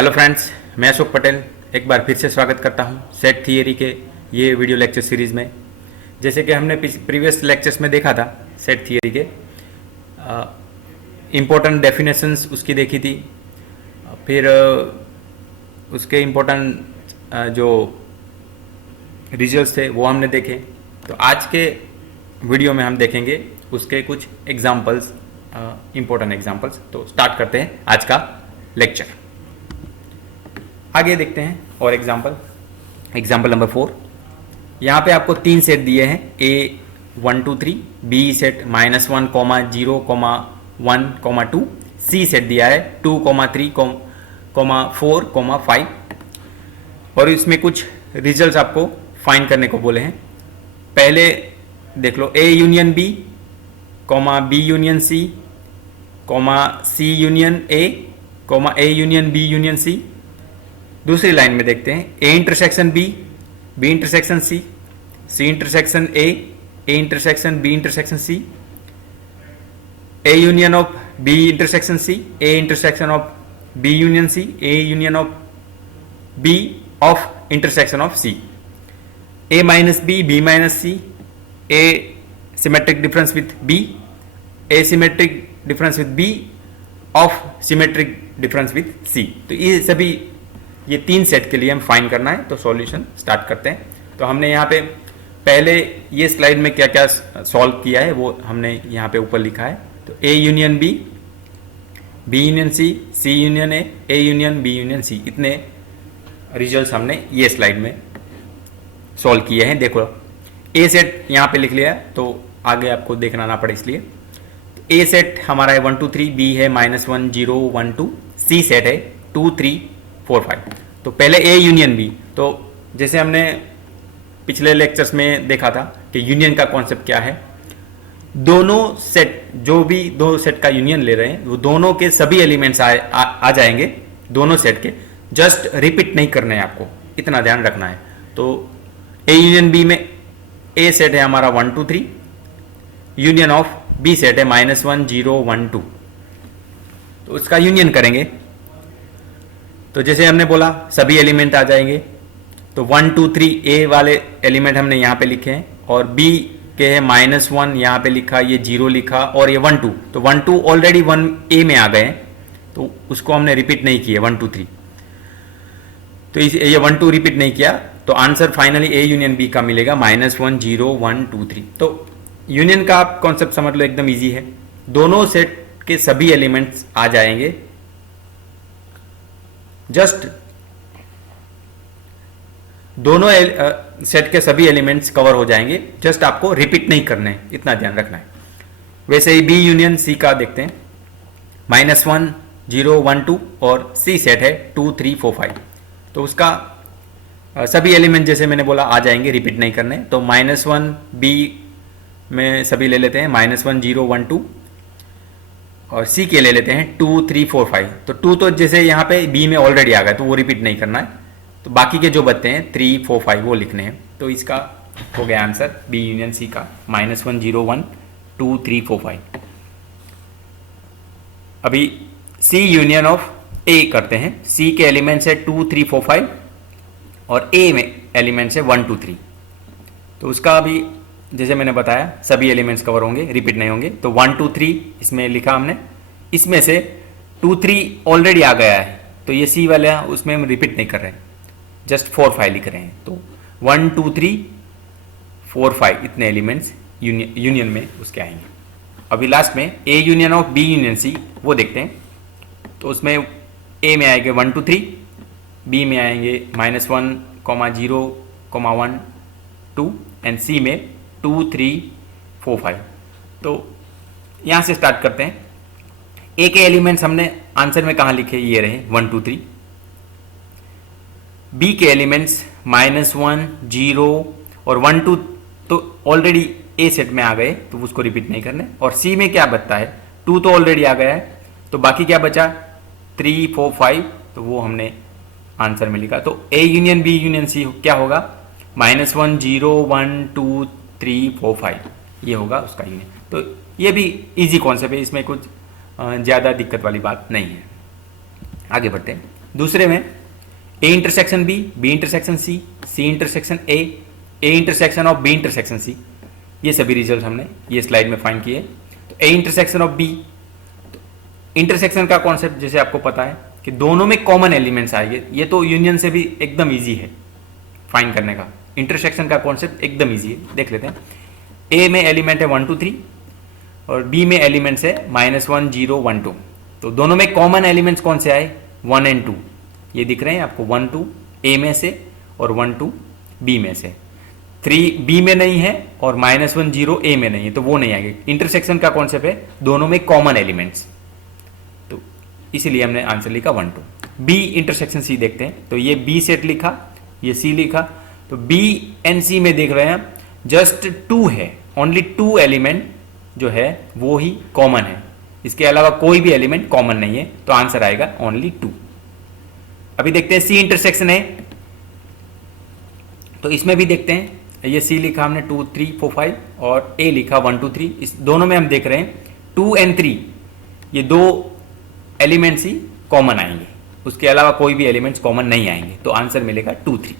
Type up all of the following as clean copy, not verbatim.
Hello friends, मैं अशोक पटेल एक बार फिर से स्वागत करता हूं सेट थियरी के ये वीडियो लेक्चर सीरीज़ में। जैसे कि हमने प्रीवियस लेक्चर्स में देखा था सेट थियरी के इम्पोर्टेंट डेफिनेशंस उसकी देखी थी, फिर उसके इम्पोर्टेंट जो रिजल्ट्स थे वो हमने देखे। तो आज के वीडियो में हम देखेंगे उसके कुछ एग्जाम्पल्स, इम्पोर्टेंट एग्जाम्पल्स। तो स्टार्ट करते हैं आज का लेक्चर। आगे देखते हैं और एग्जाम्पल नंबर 4। यहाँ पे आपको 3 सेट दिए हैं, A1 2 3, B set -1, 0, 1, 2, C set दिया है 2, 3, 4, 5 और इसमें कुछ रिजल्ट्स आपको फाइंड करने को बोले हैं। पहले देख लो A union B, B union C, C union A, A union B union C। दूसरी लाइन में देखते हैं A intersection B, B intersection C, C intersection A, A intersection B intersection C, A union of B intersection C, A intersection of B union C, A union of B of intersection of C, A minus B, B minus C, A symmetric difference with B, A symmetric difference with B of symmetric difference with C। तो ये 3 set के लिए हम find करना है। तो solution start करते हैं। तो हमने यहाँ पे पहले ये स्लाइड में क्या क्या सॉल्व किया है वो हमने यहाँ पे ऊपर लिखा है। तो A union B, B union C, C union A union B union C, इतने रिजल्ट्स हमने ये स्लाइड में सॉल्व किए हैं। देखो A सेट यहाँ पे लिख लिया, तो आगे आपको देखना ना पड़े इसलिए। A सेट हमारा है 1 2 3, B है -1 0 1 2, C सेट है 2 3 4 5। तो पहले A यूनियन B, तो जैसे हमने पिछले लेक्चर्स में देखा था कि यूनियन का कॉन्सेप्ट क्या है। दोनों सेट, जो भी दो सेट का यूनियन ले रहे हैं वो दोनों के सभी एलिमेंट्स आ जाएंगे, दोनों सेट के। जस्ट रिपीट नहीं करने हैं आपको, इतना ध्यान रखना है। तो A यूनियन B में A सेट है हमारा 1 2 3, यूनियन ऑफ B सेट है -1 0 1 2, तो उसका यूनियन करेंगे। तो जैसे हमने बोला सभी एलिमेंट आ जाएंगे। तो 1 2 3 A वाले एलिमेंट हमने यहाँ पे लिखे हैं और B के है -1 यहाँ पे लिखा, ये 0 लिखा और ये 1 2। तो 1 2 ऑलरेडी 1 A में आ गए हैं, तो उसको हमने रिपीट नहीं किया 1 2 3। तो ये 1 2 रिपीट नहीं किया, तो answer finally A union B का मिलेगा -1 0 1 2 3। तो यूनियन का आप कॉन्सेप्ट समझ लो, एकदम ईजी है। दोनों सेट के सभी एलिमेंट्स आ जाएंगे, जस्ट दोनों सेट के सभी एलिमेंट्स कवर हो जाएंगे, जस्ट आपको रिपीट नहीं करने, इतना ध्यान रखना है। वैसे ही B यूनियन C का देखते हैं, -1 0 1 2 और C सेट है 2 3 4 5। तो उसका सभी एलिमेंट जैसे मैंने बोला आ जाएंगे, रिपीट नहीं करने। तो -1 B में सभी ले लेते हैं, -1 0 1 2 और C के ले लेते हैं 2 3 4 5। तो 2 तो जैसे यहाँ पे B में ऑलरेडी आ गया, तो वो रिपीट नहीं करना है। तो बाकी के जो बचते हैं 3 4 5 वो लिखने हैं। तो इसका हो गया आंसर B यूनियन C का -1 0 1 2 3 4 5। अभी C यूनियन ऑफ A करते हैं। C के एलिमेंट्स है 2 3 4 5 और A में एलिमेंट्स है 1 2 3। तो उसका अभी जैसे मैंने बताया सभी एलिमेंट्स कवर होंगे, रिपीट नहीं होंगे। तो 1 2 3 इसमें लिखा हमने, इसमें से 2 3 ऑलरेडी आ गया है, तो ये C वाला उसमें हम रिपीट नहीं कर रहे हैं, जस्ट 4 5 लिख रहे हैं। तो 1 2 3 4 5 इतने एलिमेंट्स यूनियन में उसके आएंगे। अभी लास्ट में A union of B union C वो देखते हैं। तो उसमें A में आएंगे 1 2 3, B में आएंगे -1 0 1 2 एंड C में 2 3 4 5। तो यहाँ से स्टार्ट करते हैं। A के एलिमेंट्स हमने आंसर में कहाँ लिखे, ये रहे 1 2 3। B के एलिमेंट्स -1 0 और 1 2 तो ऑलरेडी A सेट में आ गए, तो उसको रिपीट नहीं करने। और C में क्या बचता है, 2 तो ऑलरेडी आ गया है, तो बाकी क्या बचा 3 4 5, तो वो हमने आंसर में लिखा। तो A union B union C क्या होगा, -1 0 1 2 3 4 5, ये होगा उसका यूनियन। तो ये भी इजी कॉन्सेप्ट है, इसमें कुछ ज़्यादा दिक्कत वाली बात नहीं है। आगे बढ़ते हैं। दूसरे में A intersection B, B intersection C, C intersection A intersection of B intersection C, ये सभी रिजल्ट हमने ये स्लाइड में फाइंड किए। तो A intersection of B, intersection का कॉन्सेप्ट जैसे आपको पता है कि दोनों में कॉमन एलिमेंट्स आएंगे, ये तो यूनियन से भी एकदम ईजी है फाइंड करने का। इंटरसेक्शन का कॉन्सेप्ट एकदम ईजी है, देख लेते हैं। ए में एलिमेंट है 1 2 3 और बी में एलिमेंट्स है -1 0 1 2। तो दोनों में कॉमन एलिमेंट्स कौन से आए? 1 और 2, ये दिख रहे हैं आपको, 1 2 ए में से और 1 2 बी में से। 3 बी में नहीं है और -1 0 ए में नहीं है, तो वो नहीं आएंगे। इंटरसेक्शन का कॉन्सेप्ट है दोनों में कॉमन एलिमेंट्स, तो इसीलिए हमने आंसर लिखा 1 2। बी इंटरसेक्शन सी देखते हैं, तो ये बी सेट लिखा, ये सी लिखा, तो बी एंड सी में देख रहे हैं जस्ट 2 है, ओनली 2 एलिमेंट जो है वो ही कॉमन है, इसके अलावा कोई भी एलिमेंट कॉमन नहीं है, तो आंसर आएगा ओनली 2। अभी देखते हैं सी इंटरसेक्शन है, तो इसमें भी देखते हैं, ये सी लिखा हमने 2 3 4 5 और ए लिखा 1 2 3, इस दोनों में हम देख रहे हैं 2 और 3 ये दो एलिमेंट्स ही कॉमन आएंगे, उसके अलावा कोई भी एलिमेंट्स कॉमन नहीं आएंगे, तो आंसर मिलेगा 2 3।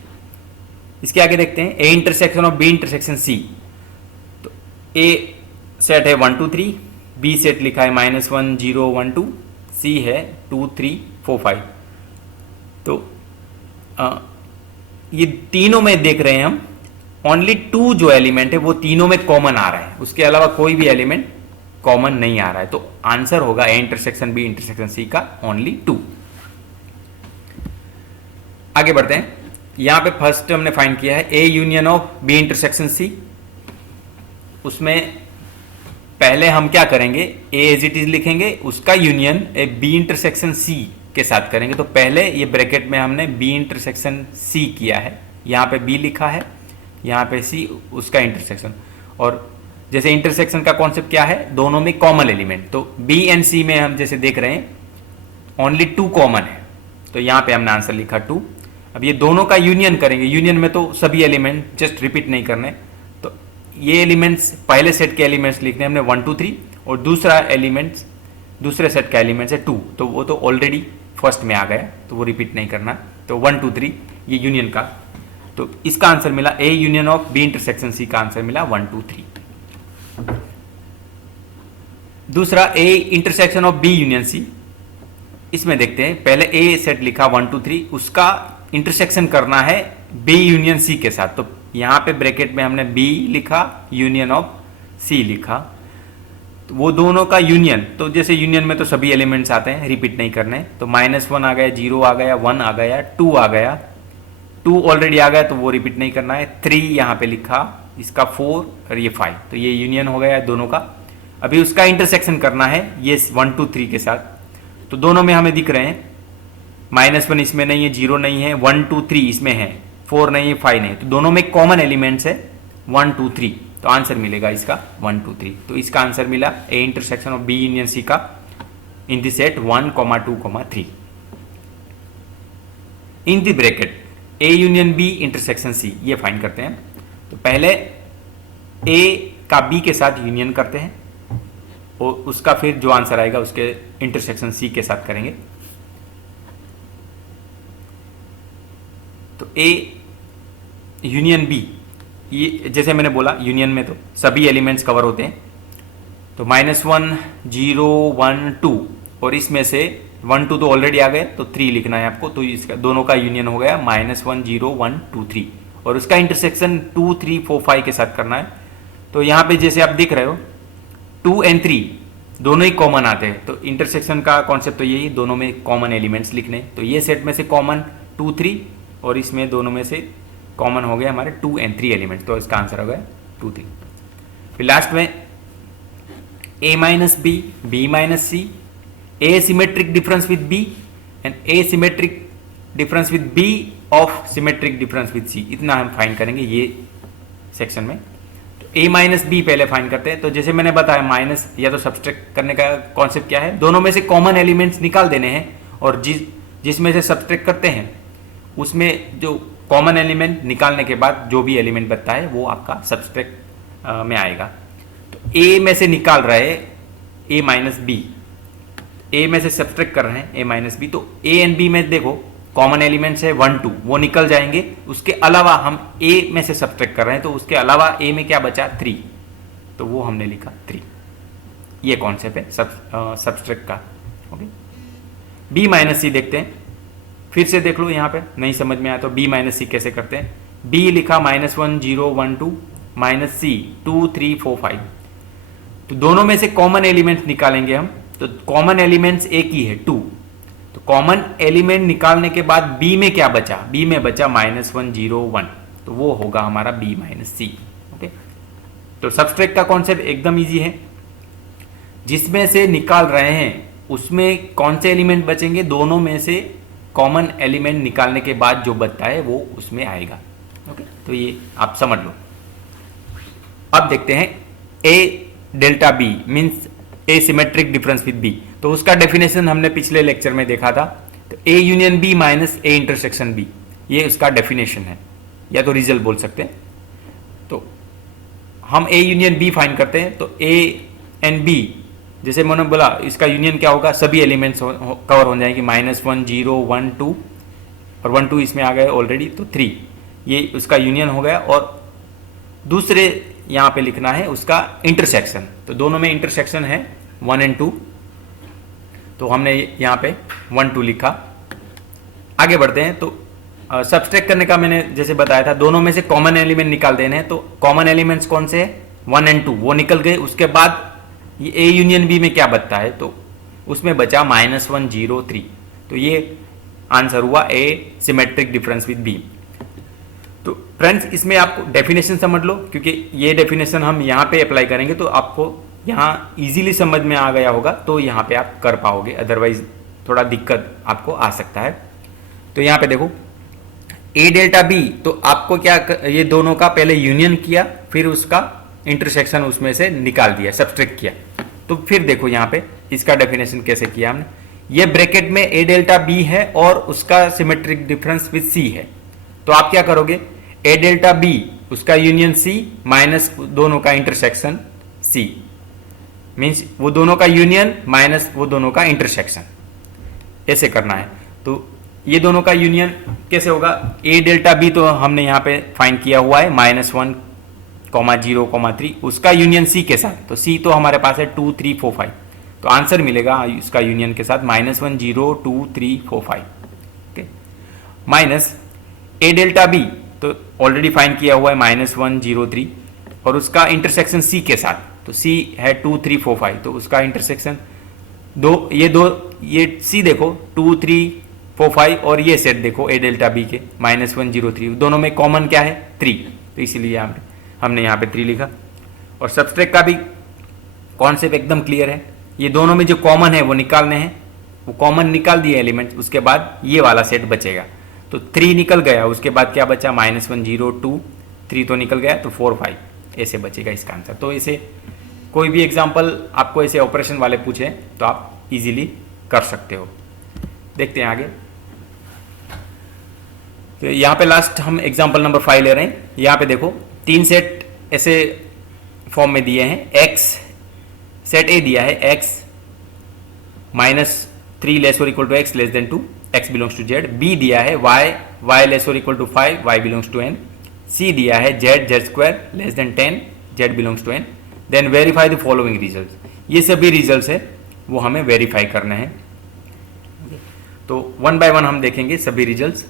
इसके आगे देखते हैं A intersection of B intersection C, तो ए सेट है 1 2 3, बी सेट लिखा है -1 0 1 2, सी है 2 3 4 5। तो ये तीनों में देख रहे हैं हम ओनली 2 जो एलिमेंट है वो तीनों में कॉमन आ रहा है, उसके अलावा कोई भी एलिमेंट कॉमन नहीं आ रहा है, तो आंसर होगा A intersection B intersection C का ओनली 2। आगे बढ़ते हैं, यहां पे फर्स्ट हमने फाइंड किया है A union of B intersection C. उसमें पहले हम क्या करेंगे, ए एज इट इज लिखेंगे, उसका union A B intersection C के साथ करेंगे। तो पहले ये ब्रैकेट में हमने बी इंटरसेक्शन सी किया है, यहां पे बी लिखा है, यहां पे सी उसका इंटरसेक्शन। और जैसे इंटरसेक्शन का कॉन्सेप्ट क्या है, दोनों में कॉमन एलिमेंट, तो बी एंड सी में हम जैसे देख रहे हैं ओनली 2 कॉमन है, तो यहां पे हमने आंसर लिखा 2। अब ये दोनों का यूनियन करेंगे, यूनियन में तो सभी एलिमेंट जस्ट रिपीट नहीं करने, तो ये एलिमेंट्स पहले सेट के एलिमेंट्स लिखने हमने 1 2 3 और दूसरा एलिमेंट्स दूसरे सेट का एलिमेंट्स है 2, तो वो तो ऑलरेडी फर्स्ट में आ गया, तो वो रिपीट नहीं करना, तो 1 2 3 ये यूनियन का, तो इसका आंसर मिला A union of B intersection C का आंसर मिला 1 2 3। दूसरा A intersection of B union C, इसमें देखते हैं, पहले ए सेट लिखा 1 2 3, उसका इंटरसेक्शन करना है बी यूनियन सी के साथ, तो यहां पे ब्रैकेट में हमने बी लिखा यूनियन ऑफ सी लिखा, तो वो दोनों का यूनियन, तो जैसे यूनियन में तो सभी एलिमेंट्स आते हैं, रिपीट नहीं करने, तो -1 आ गया, 0 आ गया, 1 आ गया, 2 आ गया, 2 ऑलरेडी आ गया तो वो रिपीट नहीं करना है, 3 यहां पे लिखा, इसका 4 और ये 5, तो ये यूनियन हो गया दोनों का। अभी उसका इंटरसेक्शन करना है ये 1 2 3 के साथ, तो दोनों में हमें दिख रहे हैं -1 इसमें नहीं है, 0 नहीं है, 1 2 3 इसमें है, 4 नहीं है, 5 नहीं, तो दोनों में कॉमन एलिमेंट्स है 1 2 3, तो आंसर मिलेगा इसका 1 2 3। तो इसका आंसर मिला A intersection of B union C का in the set 1 2 3 in the bracket A union B intersection C, ये फाइंड करते हैं। तो पहले ए का बी के साथ यूनियन करते हैं और उसका फिर जो आंसर आएगा उसके इंटरसेक्शन सी के साथ करेंगे। तो ए यूनियन बी, ये जैसे मैंने बोला यूनियन में तो सभी एलिमेंट्स कवर होते हैं, तो -1 0 1 2 और इसमें से 1 2 तो ऑलरेडी आ गए, तो 3 लिखना है आपको, तो इसका दोनों का यूनियन हो गया -1 0 1 2 3 और उसका इंटरसेक्शन 2 3 4 5 के साथ करना है। तो यहाँ पे जैसे आप देख रहे हो 2 और 3 दोनों ही कॉमन आते हैं, तो इंटरसेक्शन का कॉन्सेप्ट तो यही, दोनों में कॉमन एलिमेंट्स लिखने, तो ये सेट में से कॉमन 2 3 और इसमें दोनों में से कॉमन हो गया हमारे 2 और 3 एलिमेंट्स, तो इसका आंसर हो गया 2 3। फिर लास्ट में a minus B, B minus C, A symmetric difference with B and A symmetric difference with B of symmetric difference with C, इतना हम फाइंड करेंगे ये सेक्शन में। तो a माइनस बी पहले फाइंड करते हैं, तो जैसे मैंने बताया माइनस या तो सब्सट्रैक्ट करने का कॉन्सेप्ट क्या है, दोनों में से कॉमन एलिमेंट्स निकाल देने हैं और जिसमें से सब्सट्रैक्ट करते हैं उसमें जो कॉमन एलिमेंट निकालने के बाद जो भी एलिमेंट बनता है वो आपका सब्सट्रैक्ट में आएगा। तो ए में से निकाल रहे ए माइनस बी, ए में से सब्सट्रैक्ट कर रहे हैं ए माइनस बी, तो ए एंड बी में देखो कॉमन एलिमेंट्स है 1 2, वो निकल जाएंगे। उसके अलावा हम ए में से सब्सट्रैक्ट कर रहे हैं, तो उसके अलावा ए में क्या बचा 3, तो वो हमने लिखा 3। ये कॉन्सेप्ट है सब्सट्रैक्ट का। ओके, बी माइनस सी देखते हैं, फिर से देख लो यहाँ पे नहीं समझ में आया तो बी माइनस सी कैसे करते हैं। बी लिखा -1 0 1 2 माइनस सी 2 3 4 5, तो दोनों में से कॉमन एलिमेंट्स निकालेंगे हम, तो कॉमन एलिमेंट्स एक ही है 2, तो कॉमन एलिमेंट निकालने के बाद बी में क्या बचा, बी में बचा -1 0 1, तो वो होगा हमारा बी माइनस सी। ओके, तो सब्सट्रैक्ट का कॉन्सेप्ट एकदम इजी है, जिसमें से निकाल रहे हैं उसमें कौन से एलिमेंट बचेंगे, दोनों में से कॉमन एलिमेंट निकालने के बाद जो बचता है वो उसमें आएगा। ओके, तो ये आप समझ लो। अब देखते हैं A delta B means A symmetric difference with B, तो उसका डेफिनेशन हमने पिछले लेक्चर में देखा था। तो A union B minus A intersection B, ये उसका डेफिनेशन है, या तो रिजल्ट बोल सकते हैं। तो हम ए यूनियन बी फाइंड करते हैं, तो ए एंड बी जैसे मैंने बोला इसका यूनियन क्या होगा, सभी एलिमेंट्स कवर हो जाएंगे, -1 0 1 2 और 1 2 इसमें आ गए ऑलरेडी, तो 3 ये उसका यूनियन हो गया। और दूसरे यहाँ पे लिखना है उसका इंटरसेक्शन, तो दोनों में इंटरसेक्शन है 1 और 2, तो हमने यहाँ पे 1 2 लिखा। आगे बढ़ते हैं, तो सब्सट्रैक्ट करने का मैंने जैसे बताया था, दोनों में से कॉमन एलिमेंट निकाल देने हैं, तो कॉमन एलिमेंट्स कौन से हैं 1 और 2 वो निकल गए। उसके बाद ये ए यूनियन बी में क्या बचता है, तो उसमें बचा -1 0 3, तो ये आंसर हुआ ए सिमेट्रिक डिफरेंस विद बी। तो फ्रेंड्स इसमें आपको डेफिनेशन समझ लो, क्योंकि ये डेफिनेशन हम यहाँ पे अप्लाई करेंगे तो आपको यहाँ इजीली समझ में आ गया होगा, तो यहाँ पे आप कर पाओगे, अदरवाइज थोड़ा दिक्कत आपको आ सकता है। तो यहाँ पे देखो ए डेल्टा बी, तो आपको क्या ये दोनों का पहले यूनियन किया, फिर उसका इंटरसेक्शन उसमें से निकाल दिया, सब्सट्रैक्ट किया। तो फिर देखो यहाँ पे इसका डेफिनेशन कैसे किया हमने, ये ब्रैकेट में ए डेल्टा बी है और उसका सिमेट्रिक डिफरेंस विद सी है, तो आप क्या करोगे ए डेल्टा बी उसका यूनियन सी माइनस दोनों का इंटरसेक्शन सी, मीन्स वो दोनों का यूनियन माइनस वो दोनों का इंटरसेक्शन, ऐसे करना है। तो ये दोनों का यूनियन कैसे होगा, ए डेल्टा बी तो हमने यहाँ पे फाइंड किया हुआ है -1 0 3, उसका यूनियन सी के साथ, तो सी तो हमारे पास है 2 3 4 5, तो आंसर मिलेगा इसका यूनियन के साथ -1 0 2 3 4 5। ओके, माइनस ए डेल्टा बी तो ऑलरेडी फाइंड किया हुआ है -1 0 3, और उसका इंटरसेक्शन सी के साथ, तो सी है 2 3 4 5, तो उसका इंटरसेक्शन ये सी देखो 2 3 4 5, और ये सेट देखो ए डेल्टा बी के -1 0 3, दोनों में कॉमन क्या है 3, तो इसीलिए हमने यहाँ पे 3 लिखा। और सब्सट्रैक्ट का भी कॉन्सेप्ट एकदम क्लियर है, ये दोनों में जो कॉमन है वो निकालने हैं, वो कॉमन निकाल दिए एलिमेंट, उसके बाद ये वाला सेट बचेगा, तो 3 निकल गया, उसके बाद क्या बचा -1 0 2 3 तो निकल गया, तो 4 5 ऐसे बचेगा इसका आंसर। तो ऐसे कोई भी एग्जाम्पल आपको ऐसे ऑपरेशन वाले पूछे तो आप इजीली कर सकते हो। देखते हैं आगे, तो यहाँ पे लास्ट हम एग्जाम्पल नंबर 5 ले रहे हैं। यहाँ पे देखो 3 सेट ऐसे फॉर्म में दिए हैं, एक्स सेट ए दिया है x -3 लेस और equal to x less than 2, x belongs to z। B दिया है y लेस और equal to 5, y belongs to n। C दिया है z square less than 10, z belongs to n। Then verify the following result, ये सभी result है वो हमें वेरीफाई करने हैं। तो 1 बाय 1 हम देखेंगे सभी रिजल्ट्स।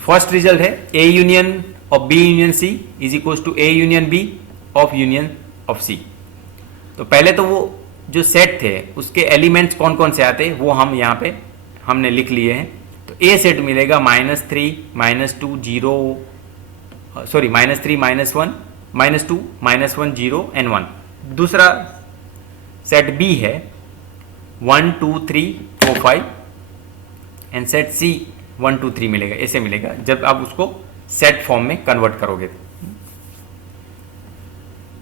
फर्स्ट रिजल्ट है A union of B union C is equal to A union B of union of C. तो पहले तो वो जो सेट थे उसके एलिमेंट्स कौन कौन से आते हैं वो हम यहाँ पे हमने लिख लिए हैं। तो ए सेट मिलेगा -3 -2 0 सॉरी -3 -1 -2 -1 0 and 1। दूसरा सेट बी है 1 2 3 4 5 एंड सेट सी 1 2 3 मिलेगा, ऐसे मिलेगा जब आप उसको सेट फॉर्म में कन्वर्ट करोगे।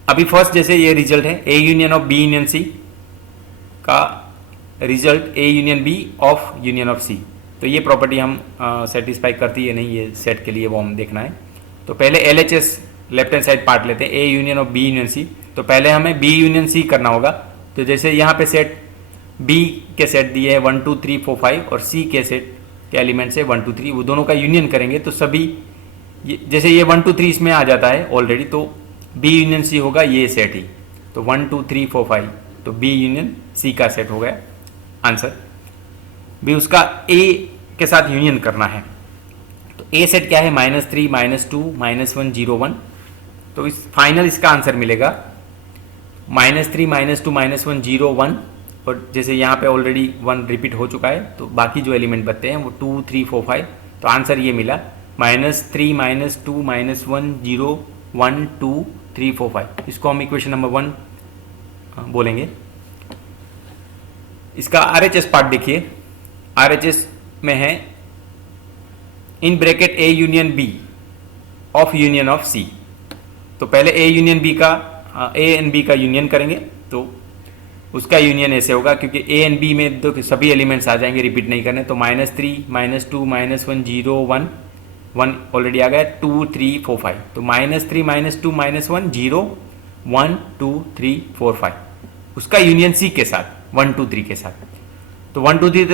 अभी फर्स्ट जैसे ये रिजल्ट है A union of B union C का result A union B of union of C. तो ये प्रॉपर्टी हम सेटिस्फाई करती है नहीं, ये सेट के लिए वो हम देखना है। तो पहले LHS left hand side part लेते हैं, A union of B union C. तो पहले हमें बी यूनियन सी करना होगा। तो जैसे यहाँ पे सेट बी के सेट दिए हैं 1 2 3 4 5 और सी के सेट के एलिमेंट्स है 1 2 3, वो दोनों का यूनियन करेंगे तो सभी जैसे ये 1 2 3 इसमें आ जाता है ऑलरेडी, तो बी यूनियन सी होगा ये सेट ही। तो 1 2 3 4 5 तो बी यूनियन सी का सेट हो गया आंसर। भी उसका ए के साथ यूनियन करना है। तो ए सेट क्या है -3 -2 -1 0 1। तो इस फाइनल इसका आंसर मिलेगा -3 -2 -1 0 1। और जैसे यहाँ पे ऑलरेडी 1 रिपीट हो चुका है तो बाकी जो एलिमेंट बचते हैं वो 2 3 4 5। तो आंसर ये मिला -3 -2 -1 0 1 2 3 4 5। इसको हम इक्वेशन नंबर 1 बोलेंगे। इसका RHS पार्ट देखिए, RHS में है in bracket A union B of union of C। तो पहले A यूनियन B का A एंड B का यूनियन करेंगे तो उसका यूनियन ऐसे होगा, क्योंकि A एंड B में तो सभी एलिमेंट्स आ जाएंगे, रिपीट नहीं करने। तो -3 -2 -1 0 1 1 ऑलरेडी आ गया, 2 3 4 5। तो -3 -2 -1 0 1 2 3 4 5 उसका यूनियन C के साथ 1 2 3 के साथ। तो 1 2 3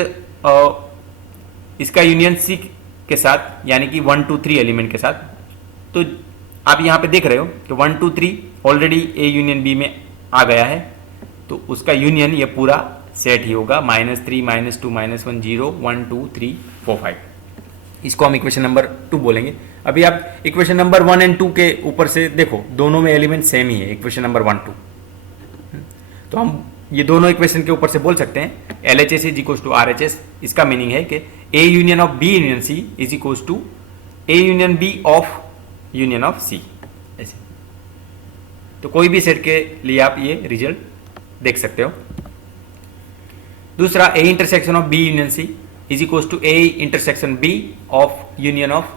इसका यूनियन C के साथ यानी कि 1 2 3 एलिमेंट के साथ। तो आप यहाँ पे देख रहे हो तो 1 2 3 ऑलरेडी A यूनियन B में आ गया है, तो उसका यूनियन ये पूरा सेट ही होगा -3 -2 -1 0 1 2 3 4 5। इसको हम इक्वेशन नंबर 2 बोलेंगे। अभी आप इक्वेशन नंबर 1 एंड 2 के ऊपर से देखो, दोनों में एलिमेंट सेम ही है, इक्वेशन नंबर 1 2। तो हम ये दोनों इक्वेशन के ऊपर से बोल सकते हैं LHS is equal to RHS। इसका मीनिंग है कि A union of B union C is equal to A union B of union of C। ऐसे तो कोई भी सेट के लिए आप ये रिजल्ट देख सकते हो। दूसरा A intersection of B union C is equal to A intersection B of union of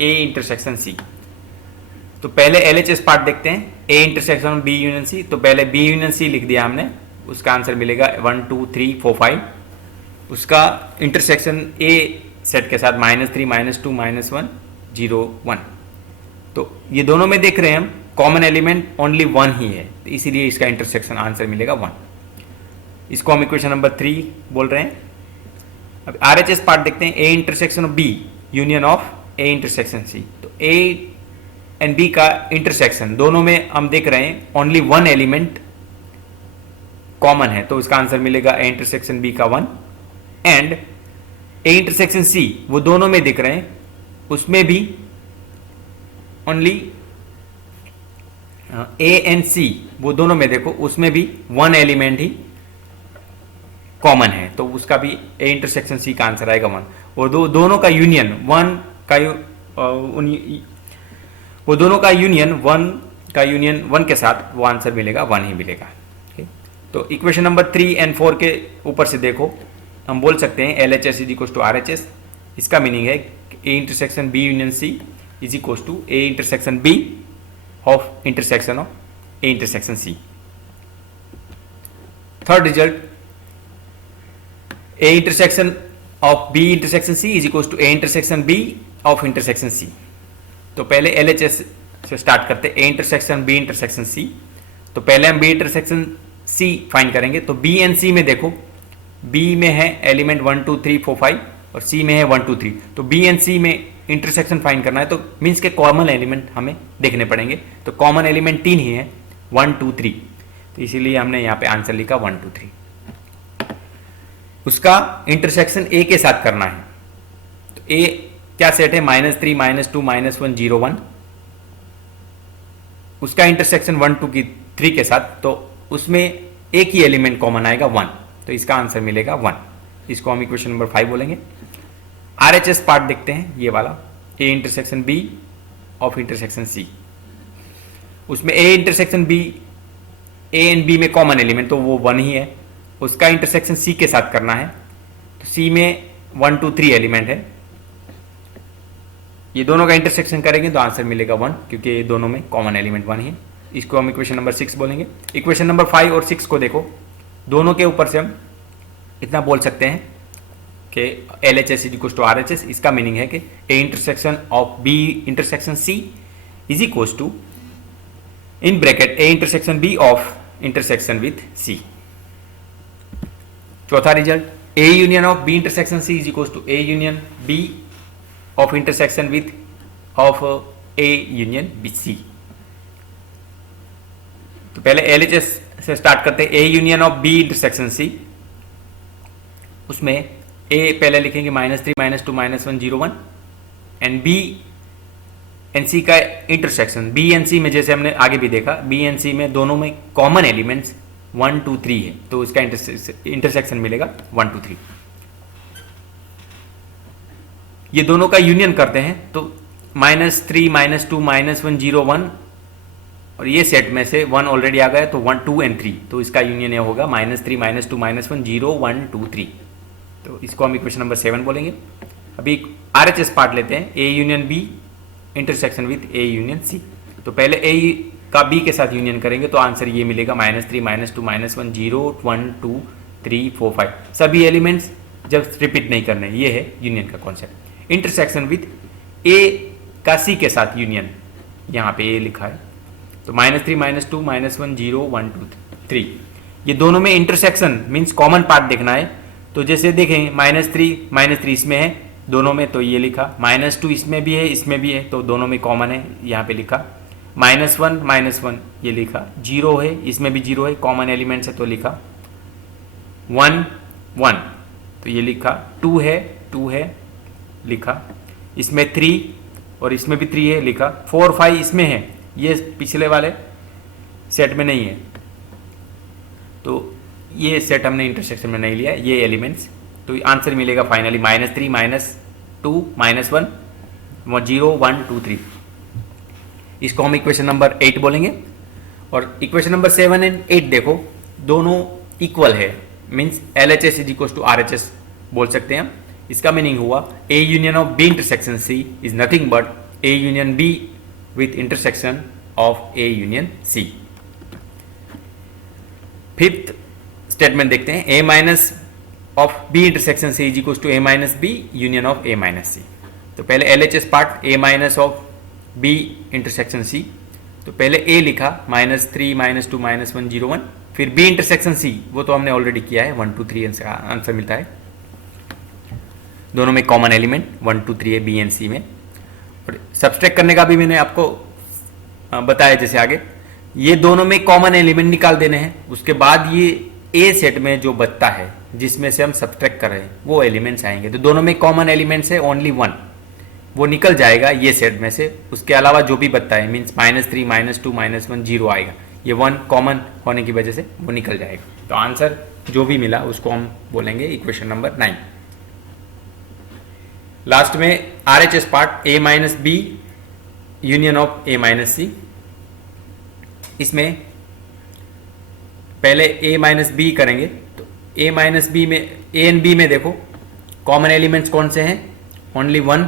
A intersection C। तो पहले LHS पार्ट देखते हैं, A intersection B union C। तो पहले B यूनियन C लिख दिया हमने, उसका आंसर मिलेगा 1 2 3 4 5। उसका इंटरसेक्शन A सेट के साथ -3 -2 -1 0 1। तो ये दोनों में देख रहे हैं हम कॉमन एलिमेंट ओनली 1 ही है, तो इसीलिए इसका इंटरसेक्शन आंसर मिलेगा 1। इसको हम इक्वेशन नंबर 3 बोल रहे हैं। अब RHS पार्ट देखते हैं, A intersection of B union of A intersection C। तो A एंड B का इंटरसेक्शन दोनों में हम देख रहे हैं ओनली 1 एलिमेंट कॉमन है, तो इसका आंसर मिलेगा A इंटरसेक्शन B का 1। एंड A इंटरसेक्शन C वो दोनों में दिख रहे हैं, उसमें भी ओनली A एंड C वो दोनों में देखो, उसमें भी 1 एलिमेंट ही कॉमन है, तो उसका भी A इंटरसेक्शन C का आंसर आएगा 1। और दोनों का यूनियन 1 का वो दोनों का यूनियन 1 के साथ वो आंसर मिलेगा 1 ही मिलेगा। तो इक्वेशन नंबर 3 एंड 4 के ऊपर से देखो, हम बोल सकते हैं LHS is equal to RHS। इसका मीनिंग है A intersection B union C is equal to A intersection B of intersection of A intersection C। Third result, A intersection of B intersection C is equal to A intersection B of intersection C। तो पहले LHS से start करते हैं, A intersection B intersection C। तो पहले हम B intersection C find करेंगे। तो B एंड C में देखो, B में है एलिमेंट 1 2 3 4 5 और C में है 1 2 3। तो B एंड C में इंटरसेक्शन फाइंड करना है, तो मीन्स के कॉमन एलिमेंट हमें देखने पड़ेंगे। तो कॉमन एलिमेंट 3 ही है 1 2 3, तो इसीलिए हमने यहाँ पे आंसर लिखा 1 2 3। उसका इंटरसेक्शन A के साथ करना है। तो A क्या सेट है -3 -2 -1 0 1। उसका इंटरसेक्शन 1 2 की 3 के साथ, तो उसमें एक ही एलिमेंट कॉमन आएगा 1, तो इसका आंसर मिलेगा 1। इसको हम इक्वेशन नंबर 5 बोलेंगे। RHS पार्ट देखते हैं, ये वाला A intersection B of intersection C। उसमें A intersection B, A and B में कॉमन एलिमेंट तो वो 1 ही है, उसका इंटरसेक्शन C के साथ करना है। तो C में 1 2 3 एलिमेंट है, ये दोनों का इंटरसेक्शन करेंगे तो आंसर मिलेगा 1, क्योंकि ये दोनों में कॉमन एलिमेंट 1 है। इसको हम इक्वेशन नंबर 6 बोलेंगे। इक्वेशन नंबर 5 और 6 को देखो, दोनों के ऊपर से हम इतना बोल सकते हैं कि LHS is equal to RHS। इसका मीनिंग है कि A intersection of B intersection C is equal to in bracket A intersection B of intersection with C. चौथा result A union of B intersection C is equal to A union B of intersection with of A union B C. तो पहले LHS से start करते हैं। A union of B intersection C, उसमें ए पहले लिखेंगे -3 -2 -1 0 1 एंड बी एन सी का इंटरसेक्शन बी एन सी में, जैसे हमने आगे भी देखा, बी एन सी में दोनों में कॉमन एलिमेंट्स 1 2 3 है, तो इसका इंटरसेक्शन मिलेगा 1 2 3। ये दोनों का यूनियन करते हैं तो -3 -2 -1 0 1, और ये सेट में से 1 ऑलरेडी आ गया तो 1 2 एंड 3, तो इसका यूनियन ये होगा -3 -2 -1 0 1 2 3। तो इसको हम इक्वेशन नंबर 7 बोलेंगे। अभी आरएचएस पार्ट लेते हैं, ए union B intersection with A union C. तो पहले ए का बी के साथ यूनियन करेंगे तो आंसर ये मिलेगा -3 -2 -1 0 1 2 3 4 5। सभी एलिमेंट्स जब रिपीट नहीं करने, ये है यूनियन का कॉन्सेप्ट। इंटरसेक्शन विथ ए का सी के साथ यूनियन, यहाँ पे ए लिखा है, तो -3 -2 -1 0 1 2 3। ये दोनों में इंटरसेक्शन मीन्स कॉमन पार्ट देखना है। तो जैसे देखें -3 इसमें है दोनों में, तो ये लिखा, -2 इसमें भी है इसमें भी है, तो दोनों में कॉमन है, यहाँ पे लिखा। -1 ये लिखा, 0 है इसमें भी 0 है, कॉमन एलिमेंट्स है तो लिखा। 1 1 तो ये लिखा, 2 है लिखा, इसमें 3 और इसमें भी 3 है लिखा। 4 5 इसमें है, ये पिछले वाले सेट में नहीं है, तो ये सेट हमने इंटरसेक्शन में नहीं लिया, ये एलिमेंट्स। तो आंसर मिलेगा फाइनली -3 -2 -1 0 1 2 3। इसको हम इक्वेशन नंबर 8 बोलेंगे। और इक्वेशन नंबर 7 एंड 8 देखो, दोनों इक्वल है, means LHS is equal to RHS बोल सकते हैं हम। इसका मीनिंग हुआ A union of B intersection C is nothing but A union B with intersection of A union C. Fifth statement देखते हैं, A minus of B intersection C is equal to A minus B union of A minus C. तो पहले LHS part, A minus of B intersection C, तो पहले ए लिखा -3 -2 -1 0 1, फिर B intersection C, वो तो हमने ऑलरेडी किया है, 1 2 3 आंसर मिलता है। दोनों में कॉमन एलिमेंट 1 2 3 है बी एंड सी में। और सब्सट्रैक्ट करने का भी मैंने आपको बताया जैसे आगे, ये दोनों में कॉमन एलिमेंट निकाल देने हैं, उसके बाद ये ए सेट में जो बचता है जिसमें से हम सब्सट्रैक्ट कर रहे हैं वो एलिमेंट्स आएंगे। तो दोनों में कॉमन एलिमेंट्स है ओनली 1, वो निकल जाएगा ये सेट में से। उसके अलावा जो भी बचता है मीन्स -3 -2 -1 0 आएगा, ये 1 कॉमन होने की वजह से वो निकल जाएगा। तो आंसर जो भी मिला उसको हम बोलेंगे इक्वेशन नंबर 9। लास्ट में RHS part, A minus B union of A minus C. इसमें पहले ए माइनस बी करेंगे, तो ए माइनस बी में, ए एंड बी में देखो कॉमन एलिमेंट्स कौन से हैं, ओनली 1।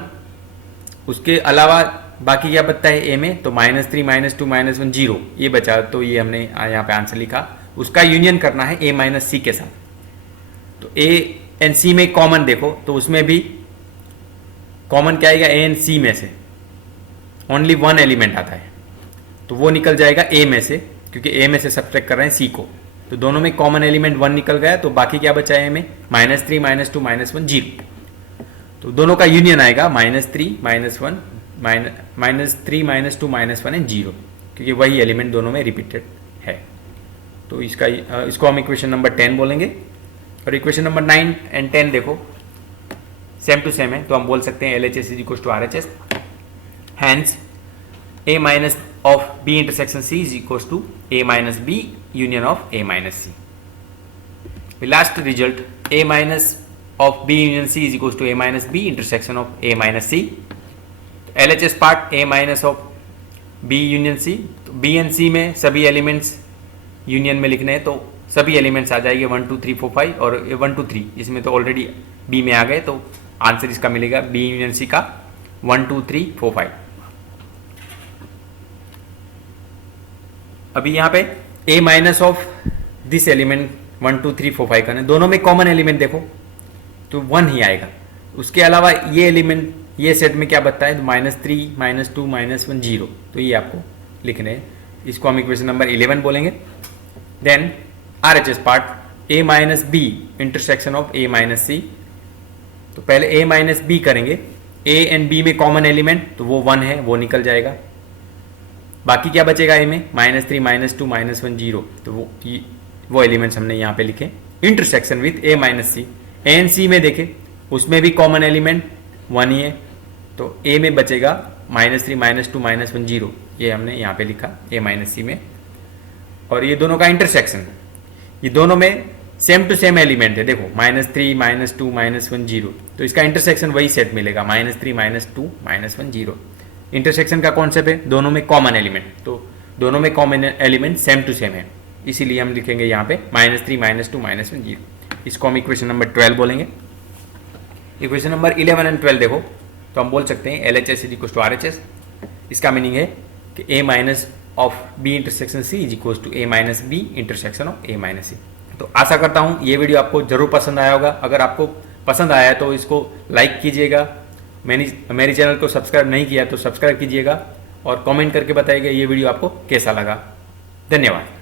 उसके अलावा बाकी क्या बचता है ए में, तो -3 -2 -1 0 ये बचा, तो ये हमने यहाँ पे आंसर लिखा। उसका यूनियन करना है ए माइनस सी के साथ। तो ए एंड सी में कॉमन देखो, तो उसमें भी कॉमन क्या आएगा, ए एंड सी में से ओनली 1 एलिमेंट आता है, तो वो निकल जाएगा ए में से, क्योंकि ए में से सब्ट्रैक्ट कर रहे हैं सी को। तो दोनों में कॉमन एलिमेंट 1 निकल गया, तो बाकी क्या बचा है ए में, -3 -2 -1 0। तो दोनों का यूनियन आएगा -3 -1 -3 -2 -1 एंड 0, क्योंकि वही एलिमेंट दोनों में रिपीटेड है। तो इसको हम इक्वेशन नंबर 10 बोलेंगे। और इक्वेशन नंबर 9 एंड 10 देखो सेम टू सेम है, तो हम बोल सकते हैं LHS is equal to RHS। Hence A minus of B intersection C is equal to A minus B union of A minus C. Last result, A minus of B union C is equal to A minus B intersection of A minus C. LHS part, A minus of B union C, तो B and सी में सभी elements union में लिखने हैं, तो सभी elements आ जाएंगे 1 2 3 4 5 और 1 2 3 इसमें तो ऑलरेडी बी में आ गए, तो आंसर इसका मिलेगा बी यूनियन सी का 1 2 3 4 5। अभी यहाँ पे ए माइनस ऑफ दिस एलिमेंट 1 2 3 4 5 करने, दोनों में कॉमन एलिमेंट देखो तो 1 ही आएगा। उसके अलावा ये एलिमेंट, ये सेट में क्या बचता है, -3 -2 -1 0, तो ये आपको लिखने हैं। इसको हम इक्वेशन नंबर 11 बोलेंगे। Then RHS part A minus B intersection of A minus C. तो पहले A माइनस बी करेंगे, A एंड B में कॉमन एलिमेंट तो वो 1 है, वो निकल जाएगा। बाकी क्या बचेगा A में, -3 -2 -1 0, तो वो एलिमेंट्स हमने यहाँ पे लिखे। Intersection with A minus C, A and C में देखें उसमें भी कॉमन एलिमेंट 1 ही है, तो A में बचेगा -3 -2 -1 0, ये हमने यहाँ पे लिखा A माइनस सी में। और ये दोनों का इंटरसेक्शन, ये दोनों में सेम टू सेम एलिमेंट है, देखो -3 -2 -1 0, तो इसका इंटरसेक्शन वही सेट मिलेगा -3 -2 -1 0। इंटरसेक्शन का कॉन्सेप्ट है दोनों में कॉमन एलिमेंट, तो दोनों में common element same to same है, इसीलिए हम लिखेंगे यहाँ पे -3 -2 -1 0। इसको हम इक्वेशन नंबर 12 बोलेंगे। इक्वेशन नंबर 11 एंड 12 देखो तो हम बोल सकते हैं LHS is equal to RHS। इसका मीनिंग है कि A minus of B intersection C is equal to A minus B intersection of A minus C। तो आशा करता हूँ ये वीडियो आपको जरूर पसंद आया होगा। अगर आपको पसंद आया है तो इसको लाइक कीजिएगा, मेरे चैनल को सब्सक्राइब नहीं किया तो सब्सक्राइब कीजिएगा और कमेंट करके बताइएगा ये वीडियो आपको कैसा लगा। धन्यवाद।